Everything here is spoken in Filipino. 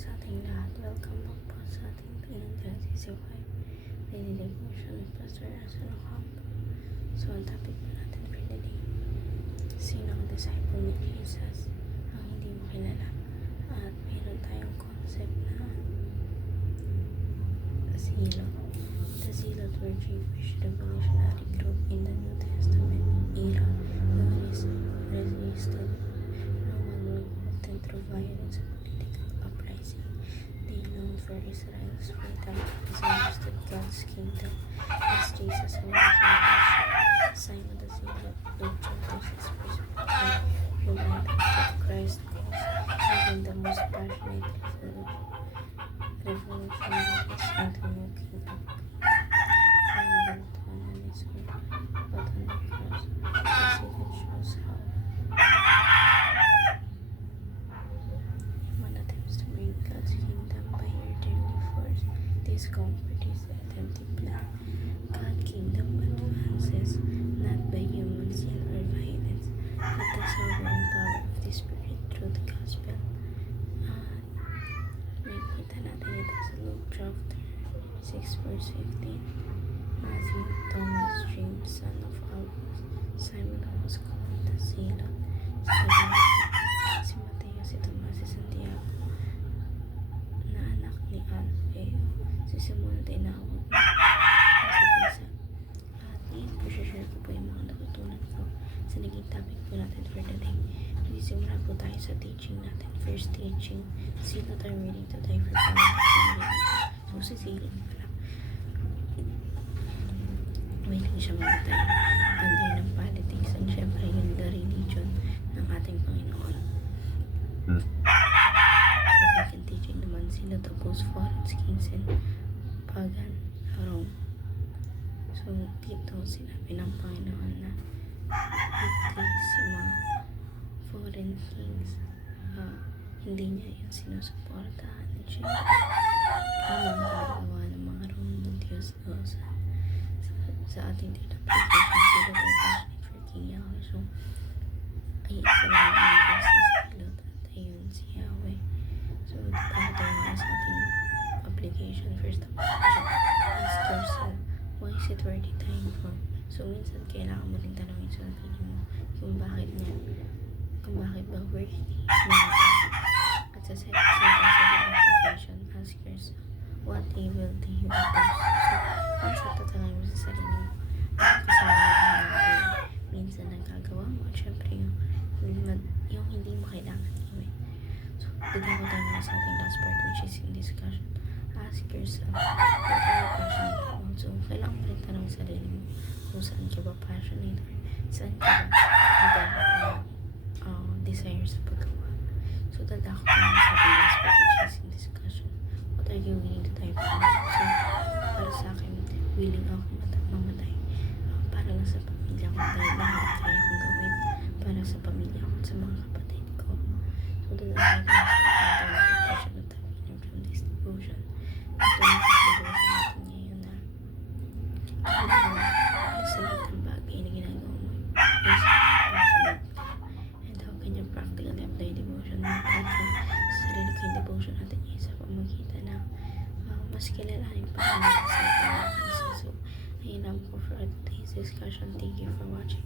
sa ating lahat. Welcome back po sa ating PN365 Daily Devotion with Pastor Arson Ocampo. So, ang topic po natin for today, sino ang disciple ni Jesus ang hindi mo kilala? At meron tayong concept na Zealot. The Zealot were Jewish revolutionary group in the New Testament era who resisted Roman rule often through violence and political uprising. They known for Israel's freedom and understood God's kingdom as Jesus was salvation. Simon the Zealot, Luke chapter 6 verse 15, remind us that Christ's cause, even the most passionate revolutionaries into new kingdom, and built on his word, but on the cross. The second shows how human attempts to bring God's kingdom by earthly force discomfort his redemptive plan. God's kingdom advances not by human zeal or violence, but the sovereign power of the Spirit through the gospel. Makikita natin ito sa Luke chapter 6 verse 15. Matthew, Thomas, James, son of Alphaeus, Simon who was called the Zealot, si Mateo, si Tomas, si Santiago, na anak ni Alfeo, si Simon na tinawag na si Gisa. At ngayon po, share ko po yung mga natutunan ko sa naging topic po natin for the day. Simula po tayo sa teaching natin. First teaching, Zealot are willing to die for politics. So, si Zealot pala, willing siya mamatay under ng politics and syempre yung the religion ng ating Panginoon. Sa second teaching naman, Zealot oppose foreign kings and pagan Rome. So, dito sinabi ng Panginoon na si mga foreign kings, hindi niya yung sinusuportahan. And syempre, ang gagawa ng mga Roman Diyos sa ating data application, sila are passionate for King Yahweh. So, ay isa lang ang Diyos na Zealot at ayun si Yahweh. So, dito tayo sa ating application. First application, ask yourself, why is it worth dying for? So, minsan kailangan mo rin tanongin sa sarili mo kung bakit ba worthy natin. At sa second application, ask yourself, what evil do you oppose? So, minsan tatanungin mo sa sarili mo, ano kasalanan ang ginagawa? Minsan nagagawa mo, at syempre yung hindi mo kailangan gawin. So, dito tayo sa ating last part, which is in discussion. Ask yourself, what are you passionate about? So, kailangan mo rin tanong sa sarili mo kung saan ka ba passionate or saan ka ba desire sa paggawa. So, dadako pa naman sa ating last part, which is in discussion. What are you willing to die for? So, para sa akin, willing ako mamatay para lang sa pamilya ko, dahil lahat kaya kong gawin para sa pamilya ko at sa mga kapatid ko. So, doon ang natin sa interpretation of the meaning from this devotion. Ito na sa devotion natin ngayon na sa lahat ng bagay na ginagawa mo is passionate ka. And how can you practically apply devotion? Ito sa sarili ko yung devotion natin ngayon sa pamagitan na mas kilalanin pa natin sa ating mga. So, ayun lang po for today's discussion. Thank you for watching.